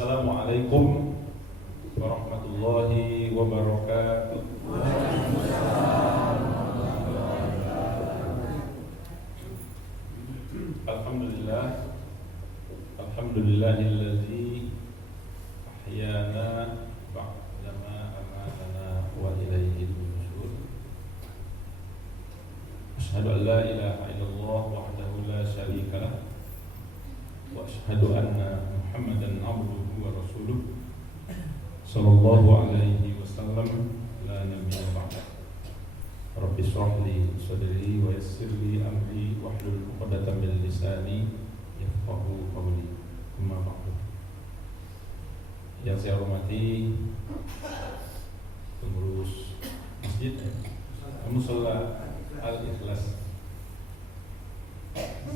Assalamualaikum warahmatullahi wabarakatuh. Alhamdulillah, alhamdulillahilladzi ahyana ba'dama amatana wa ilaihi nusyur. Asyhadu an la ilaha illallah wahdahu la syarika lah wa asyhadu anna Muhammadan abduhu wa rasuluh sallallahu alaihi wasallam la nabiyya ba'da. Rabbi shrah li sadri wa yassir li amri wahlul 'uqdatam min lisani yafqahu qawli. Amma ba'du. Yang saya hormati pengurus masjid Mushola Al-Ikhlas,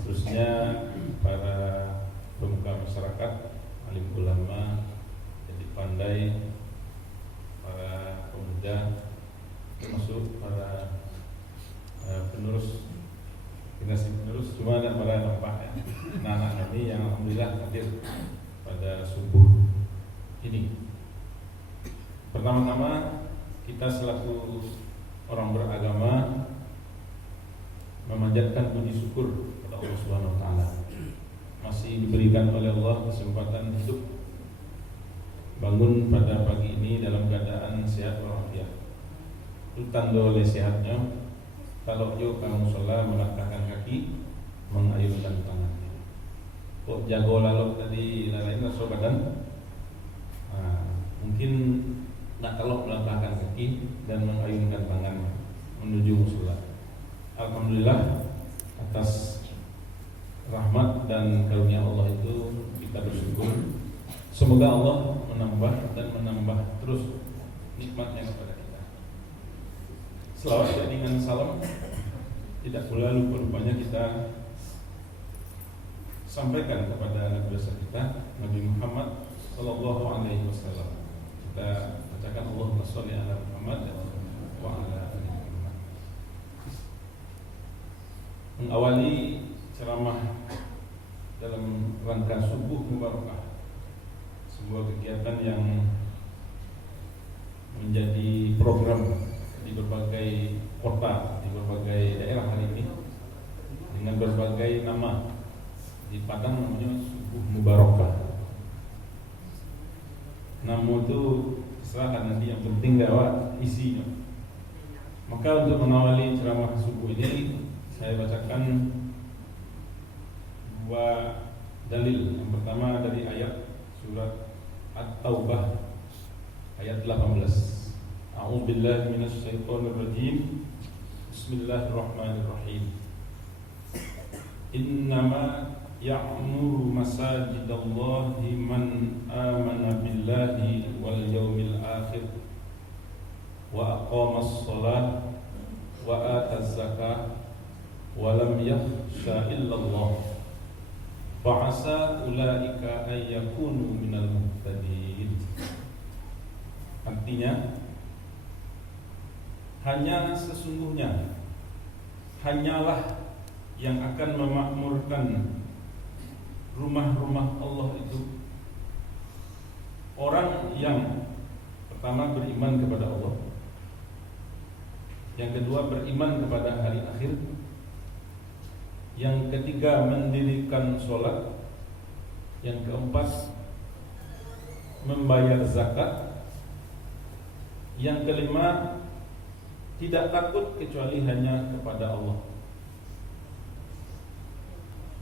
terusnya para pemuka masyarakat, alim ulama, jadi pandai, para pemuda, termasuk para penerus, generasi penerus, cuma ada para nampak ya, anak-anak kami yang alhamdulillah hadir pada subuh ini. Pertama-tama kita selaku orang beragama memanjatkan puji syukur kepada Allah Subhanahu wa taala. Masih diberikan oleh Allah kesempatan hidup, bangun pada pagi ini dalam keadaan sehat walafiat. Itu tanda oleh sehatnya kalau yo kamu sholat melangkahkan kaki, mengayunkan tangan. Kok jago lalu tadi lain rasa badan, mungkin nak kalau melangkahkan kaki dan mengayunkan tangan menuju musola. Alhamdulillah atas rahmat dan karunia Allah itu kita bersyukur. Semoga Allah menambah dan menambah terus nikmatnya kepada kita. Selawat dengan salam tidak pula lupa-lupanya kita sampaikan kepada Nabi besar kita, Nabi Muhammad sallallahu alaihi wasallam. Kita bacakan Allahumma sholli ala Muhammad wa ala ali Muhammad. Mengawali ceramah dalam rangka subuh mubarakah, sebuah kegiatan yang menjadi program di berbagai kota, di berbagai daerah hari ini dengan berbagai nama. Di Padang namanya subuh mubarakah. Nama itu serahkan nanti, yang penting gawat isinya. Maka untuk mengawali ceramah subuh ini saya bacakan dua dalil. Yang pertama dari ayat surat At-Taubah ayat 18. A'udzubillahi minasyaitonirrajim. Bismillahirrahmanirrahim. Innama ya'muru masajidallahi man amana billahi wal yawmil akhir wa aqamas shalah wa ataz zakah wa lam yakhsha illallah fa'asa ulaika ayyakunu minal muhtadin. Artinya, hanya sesungguhnya, hanyalah yang akan memakmurkan rumah-rumah Allah itu orang yang pertama beriman kepada Allah, yang kedua beriman kepada hari akhir, yang ketiga mendirikan sholat, yang keempat membayar zakat, yang kelima tidak takut kecuali hanya kepada Allah.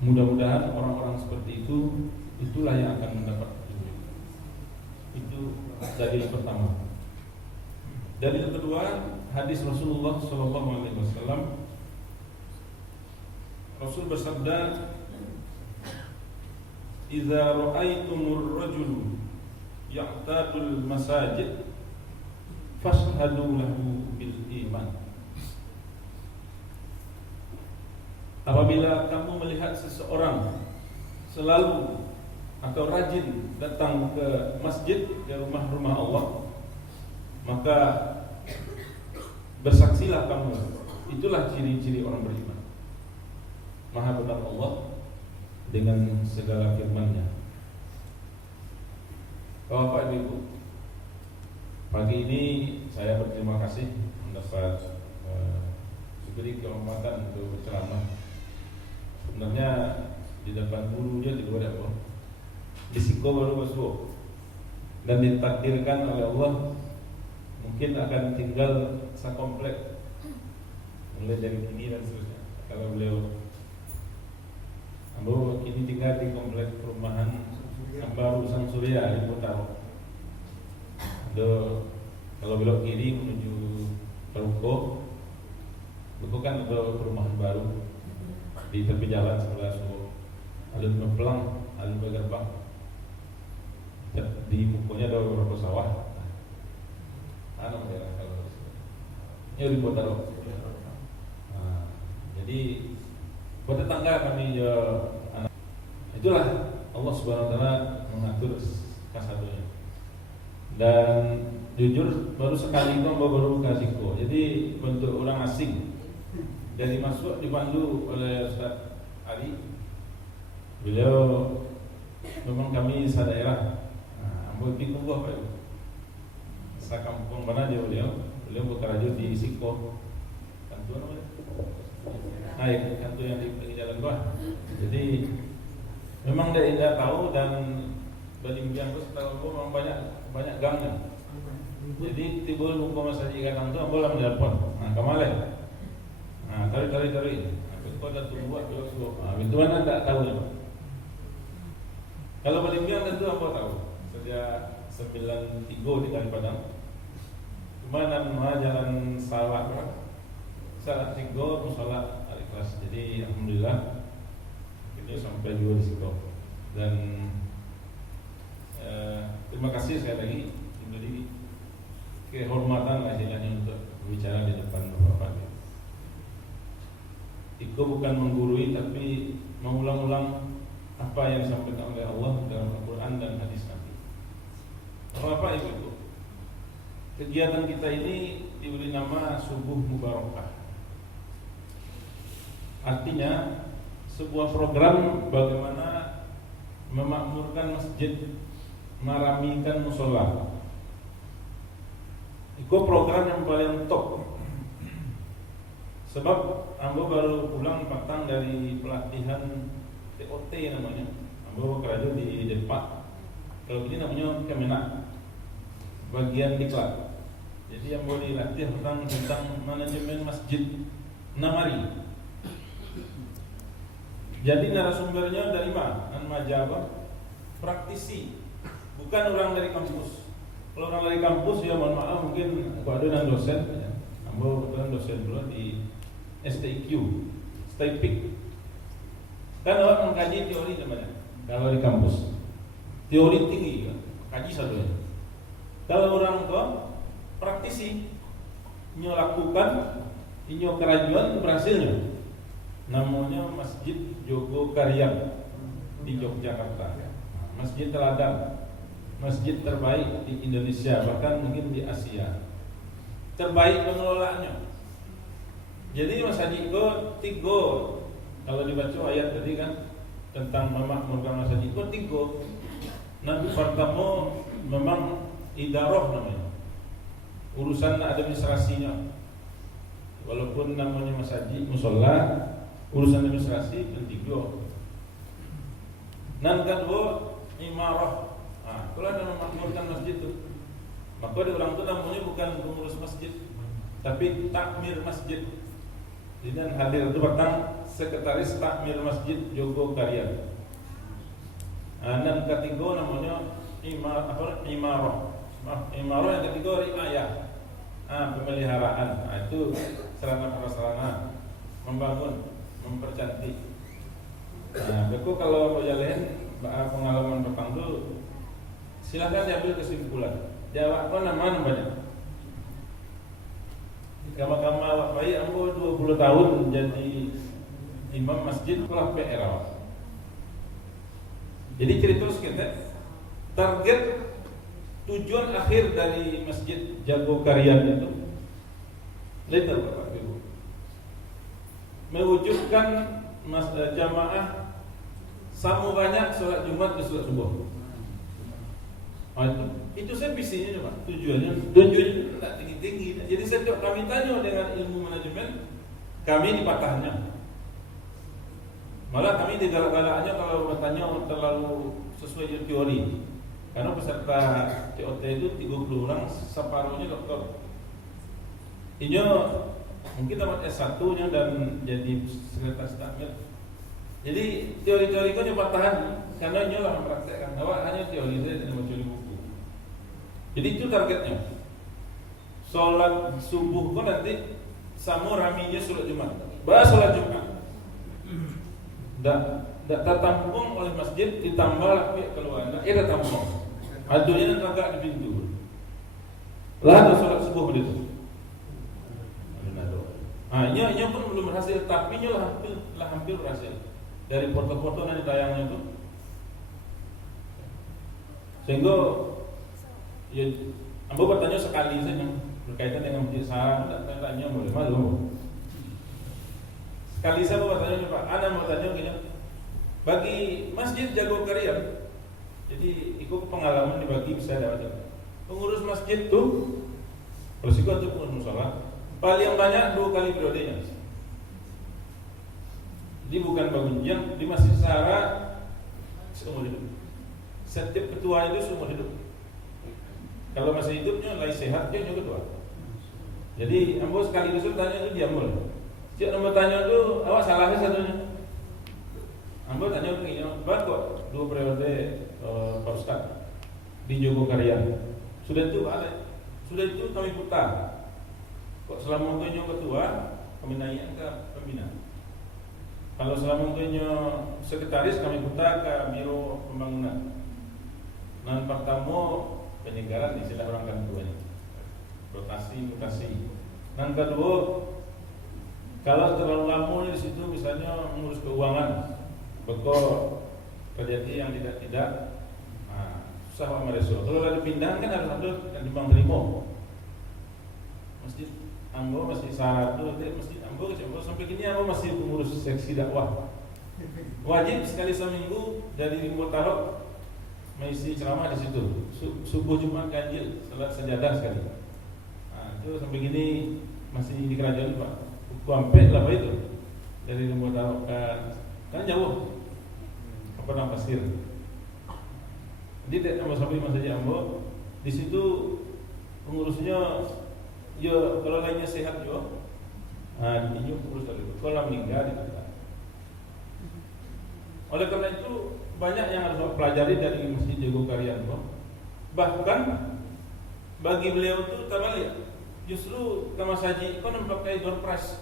Mudah-mudahan orang-orang seperti itu, itulah yang akan mendapat petunjuk. Itu dalil pertama. Dalil kedua, hadis Rasulullah SAW. Rasul bersabda, "Idza ra'aitumur rajulu ya'tadul masajid fashhadu lahu bil iman." Apabila kamu melihat seseorang selalu atau rajin datang ke masjid, ke rumah-rumah Allah, maka bersaksilah kamu, itulah ciri-ciri orang beriman. Maha benar Allah dengan segala firman-Nya. Bapak Ibu, pagi ini saya berterima kasih mendapat diberi kehormatan untuk berceramah. Sebenarnya di depan gurunya di luar apa? Risiko baru masuk dan ditakdirkan oleh Allah mungkin akan tinggal sekomplek mulai dari kini dan seterusnya. Kalau beliau Ambo kini tinggal di komplek perumahan yang baru Sang Surya di Botaro. Kalau belok kiri menuju Ruko kan ada perumahan baru di tepi jalan sebelah Solo. Alun Memplang, alun Gerbang. Di bukunya ada beberapa sawah. Daerah kalau ini di Botaro. Jadi buat tetangga kami anak. Itulah Allah Subhanahu wa taala mengatur kasadunya. Dan jujur baru sekali itu baru kasihku. Jadi bentuk orang asing. Jadi masuk dipandu oleh Ustaz Ali. Beliau memang kami sadaerah. Ambo di Kumbah Pak. Sakampung mana dia beliau bekerja di Siko. Kantor namanya. Kantor yang di jalan bawah. Jadi memang dia tidak tahu dan Balimbiang itu setahu memang banyak gangnya. Jadi timbul muka masa jika kadang tu boleh menelpon. Kemana? Tarik. Kau dah tunggu belok semua. Itu mana tak tahu ya. Kalau Balimbiang tentu apa tahu. Sejak 93 di Kali Padang. Kemana jalan Salak. Salat 3 musola Al-Ikhlas. Jadi alhamdulillah ini sampai juga di situ. Dan terima kasih sekali lagi diberi kehormatan istilahnya untuk berbicara di depan Bapak. Itu bukan menggurui tapi mengulang-ulang apa yang disampaikan oleh Allah dalam Al-Quran dan hadis Nabi. Bapak Ibu, kegiatan kita ini diberi nama Subuh Mubarakah. Artinya sebuah program bagaimana memakmurkan masjid, meramikan musola. Itu program yang paling top. Sebab Ambo baru pulang petang dari pelatihan TOT namanya. Ambo bekerja di Depak. Kalau ini namanya Kemenak, bagian diklat. Jadi Ambo dilatih tentang manajemen masjid Namari. Jadi narasumbernya dari mana? Majaba, praktisi, bukan orang dari kampus. Kalau orang dari kampus ya mohon maaf mungkin ada dan dosen. Ambo kebetulan dosen dulu di STIQ, STIPIK. Kan orang mengkaji teori namanya. Kalau di kampus, teori tinggi, kan? Kaji satunya. Kalau orang tua praktisi, nyo lakukan, nyo kerajuan berhasilnya. Namanya Masjid Jogo Karya di Yogyakarta. Masjid teladan, masjid terbaik di Indonesia, bahkan mungkin di Asia. Terbaik pengelolaannya. Jadi Mas Haji itu 3. Kalau dibaca ayat tadi kan tentang memakmurkan Mas Haji itu 3. Nabi pertama memang idaroh namanya, urusan administrasinya. Walaupun namanya Mas Haji musola, urusan administrasi penting. Dan kedua imarah. Kalau ada memakmurkan masjid itu, maka di orang itu namanya bukan pengurus masjid, tapi takmir masjid. Jadi dan hadir itu petang sekretaris takmir masjid Jogo Karya. Dan ketiga namanya imarah. Imarah yang ketiga riayah. Pemeliharaan. Itu sarana prasarana membangun, mempercantik. Beku kalau mau jalan pengalaman petang dulu, silakan diambil kesimpulan. Jawab apa namanya? Kama-kama awak bayi ambo 20 tahun jadi imam masjid kelah PR awak. Jadi cerita kita target tujuan akhir dari Masjid Jogo Karya itu lihat Bapak Ibu, mewujudkan jamaah sama banyak sholat Jumat dan sholat subuh. Itu saya visinya Pak. Tujuannya tidak tinggi-tinggi. Jadi setiap kami tanya dengan ilmu manajemen, kami dipatahnya. Malah kami digalak-galaknya kalau bertanya terlalu sesuai teori. Karena peserta COT itu 30 orang, separuhnya dokter. Ini mungkin dapat S1-nya dan jadi sekretaris takmir. Jadi teori-teori itu patahan karena ini lah mempraktekkan. Awak hanya teori saja tidak mencuri buku. Jadi itu targetnya. Sholat subuh kan nanti sama raminya sholat Jumat. Bahas sholat Jumat. Tak tertampung oleh masjid, ditambah lagi keluar. Ada tampung. Adunya nanti agak di pintu. Lah ada sholat subuh begitu. Ini pun belum berhasil, tapi ini hampir berhasil. Dari foto-foto yang ditayangnya itu, sehingga ya, ambo bertanya sekali saja berkaitan dengan masjid sarang, tidak tanya boleh malu. Sekali saya bertanya Pak, Anda mau tanya gini, bagi masjid Jago Karian, jadi ikut pengalaman dibagi bisa dapat. Pengurus masjid tuh resiko untuk pengurus musola paling banyak 2 kali periodenya. Jadi bukan bangun di masjid Sahara seumur hidup. Setiap ketua itu seumur hidup. Kalau masih hidupnya lagi sehat dia juga ketua. Jadi ambo sekali disuruh tanya itu dia ambo. Cik ambo tanya itu awak salahnya satunya. Ambo tanya begini, buat kok 2 periode Pak Ustaz di Jogokarian. Sudah itu ada. Sudah itu kami putar. Kok selama itu ketua kami naikkan ke pembina. Kalau selama itu sekretaris kami putar ke biro pembangunan. Dan pertama penyegaran istilah orang kan dua ini. Rotasi mutasi. Dan kedua kalau terlalu lama di situ misalnya mengurus keuangan, pokok terjadi yang tidak susah sama resiko. Kalau ada pindahan kan harus ada yang timbang terima. Masjid Ambo masih syarat tuh, masjid Ambo sampai kini Ambo masih pengurus seksi dakwah. Wajib sekali seminggu dari Limbo Tarok mengisi ceramah di situ. Subuh Jumat ganjil, salat sajadah sekali. Itu sampai kini masih di kerajaan Pak. Kuampet lah Pak itu dari Limbo Tarok kan jauh. Apa nama pasir. Jadi tidak sama sampai masa Ambo di situ pengurusnya. Ya kalau lainnya sehat juga, ini urus tadi. Kalau meninggal itu. Oleh karena itu banyak yang harus pelajari dari Masjid Jogokarian. Bahkan bagi beliau itu terbalik. Justru ke Mas Haji itu memakai door prize.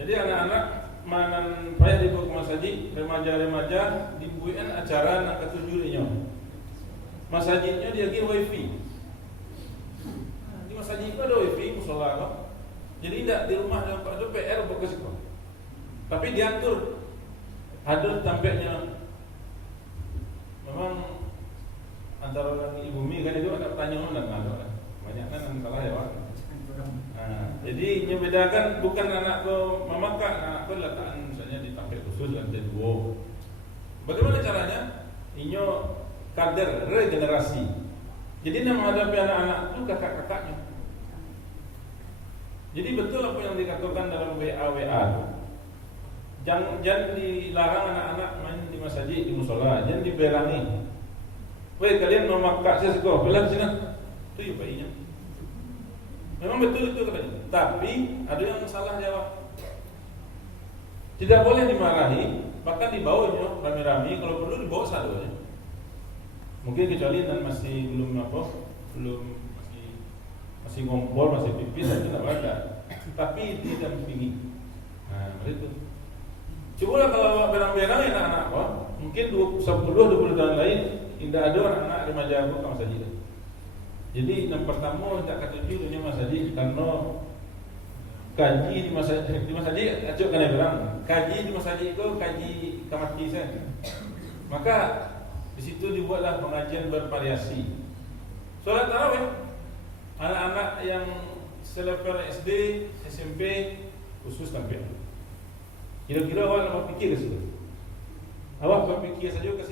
Jadi anak-anak manan payah dibawa ke Mas Haji, remaja-remaja dibuatkan acara nak ketujuh ini. Mas Haji-nya dia gi wifi. Mas Haji itu ada wifi musola kok. Jadi tidak di rumah Pak itu PR fokus kok. Tapi diatur. Ada tampaknya. Memang antara orang ibu mi kan itu ada pertanyaan dan ada. Banyak kan yang salah ya Pak. Jadi membedakan bukan anak ke mama kak, anak ke letakkan misalnya di tampil khusus dan dua. Bagaimana caranya? Inyo kader regenerasi. Jadi yang menghadapi anak-anak itu kakak-kakaknya. Jadi betul apa yang dikatakan dalam WA. Jangan dilarang anak-anak main di masjid di musola, jangan diberangi. Weh kalian mau makak saya sekolah, bilang sini. Itu ya bayinya. Memang betul itu katanya. Tapi ada yang salah jawab. Tidak boleh dimarahi, bahkan dibawanya rame-rame. Kalau perlu dibawa salunya. Mungkin kecuali dan masih belum masih ngompol, masih pipis, itu tidak ada. Tapi tidak tinggi. Itu. Coba kalau berang-berang ya anak-anak, mungkin 10-20 tahun lain tidak ada anak-anak remaja aku ke Mas Haji. Jadi yang pertama tak ketujuh ini Mas Haji karena kaji di Mas Haji acuk kan berang. Kaji di Mas Haji itu kaji kamar saya. Maka di situ dibuatlah pengajian bervariasi. Sholat tarawih anak-anak yang selevel SD, SMP khusus tampil. Kira-kira awak berpikir ke situ. Awak berpikir saja ke